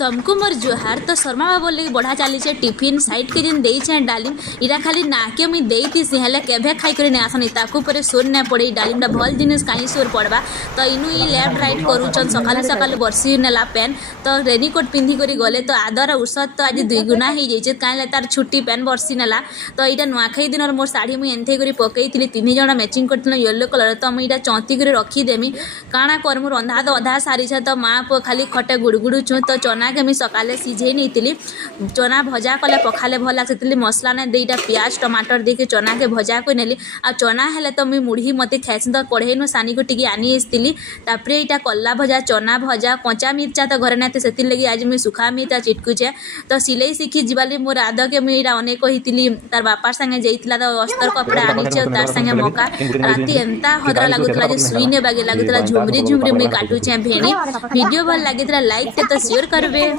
सबको मोर जोहार। तो शर्मा बाबू लगे बढ़ा चली टिफिन साइड के जिन देछे डालिम इरा खाली नाके मुई देती हेले केभे खाई करे नहीं आसनी ताकू परे सोर नहीं पड़े डालिमटा भल जिनिस कहीं सोर पड़वा। तो इनु ये लेफ्ट राइट करूचन सकाल सकाल बर्षी नेला पेन तो रेनीकोट पिंधि करी गले तो आदर औषध तो आज 2 गुना हो जाइए कहीं तार छुट्टी पेन बर्षी नेला। तो यहाँ नुआखाई दिन मोर शाढ़ी मुझे एंथे कर पकई 3 जन मैचिंग कर येलो कलर तो मुझे चौंती कर रखीदेमी काଣା करमु रंधा तो अधा सारी तो माँ पु खाली खटे गुड़गुड़ुचु। तो चना के मुझे सकाले सीझे नहीं चना भजा कले पखाले भल लगे मसला ने 2टा प्याज टमाटर देके चना के भजा को नेली आ चना हेले तो मुझे मुढ़ी मत खाइसी तो कढ़ई नु सानी को टी आनी आसती तापर यहाँ कला भजा चना भजा कंचा मिर्चा तो घरे ना से लगी आज मुझे सुखा मिर्चा चिटकुचे। तो सिलाई शिखी जीवाली मोर आद के मुझे अनेक कही तार बापार संगे जाइला तो अस्तर कपड़ा आनीचे तार संगे मका राति एंता हदरा लगुला सुईने बागे लगुला झुमरी झुमरी मुझे काटुचे भेणी वीडियो भल लगी लाइक तो शेयर करबे।